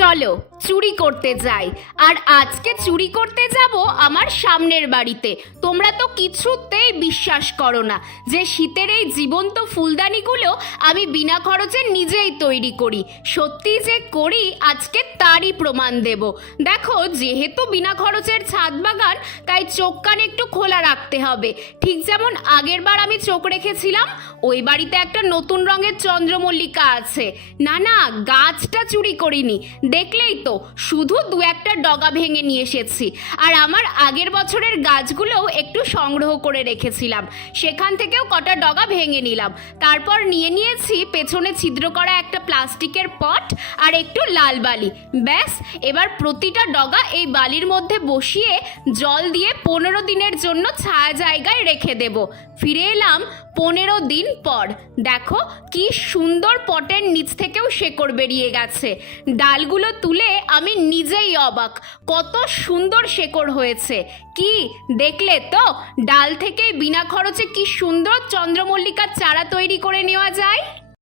চলো চুরি করতে যাই। আর আজকে চুরি করতে যাব আমার সামনের বাড়িতে। তোমরা তো কিছুতেই বিশ্বাস করো না যে শীতের এই জীবন্ত ফুলদানিগুলো আমি বিনা খরচে নিজেই তৈরি করি। সত্যি যে করি আজকে তারই প্রমাণ দেব। দেখো, যেহেতু বিনা খরচের ছাদ বাগান, তাই চোখ কান একটু খোলা রাখতে হবে। ঠিক যেমন আগের বার আমি চোখ রেখেছিলাম, ওই বাড়িতে একটা নতুন রঙের চন্দ্রমল্লিকা আছে। না না, গাছটা চুরি করিনি, দেখলেই তো শুধু দু একটা ডগা ভেঙে নিয়ে এসেছি। আর আমার আগের বছরের গাছগুলোও একটু সংগ্রহ করে রেখেছিলাম, সেখান থেকেও কটা ডগা ভেঙে নিলাম। তারপর নিয়েছি পেছনে ছিদ্র করা একটা প্লাস্টিকের পট আর একটু লাল বালি। ব্যাস, এবার প্রতিটা ডগা এই বালির মধ্যে বসিয়ে জল দিয়ে 15 দিনের জন্য ছায়া জায়গায় রেখে দেব। ফিরে এলাম 15 দিন পর। দেখো কি সুন্দর পটের নিচ থেকেও শেকড় বেরিয়ে গেছে। ডালগুলো তুলে আমি নিজেই অবাক, কত সুন্দর শেকড় হয়েছে। কি দেখলে তো, ডাল থেকেই বিনা খরচে কি সুন্দর চন্দ্রমল্লিকার চারা তৈরি করে নেওয়া যায়।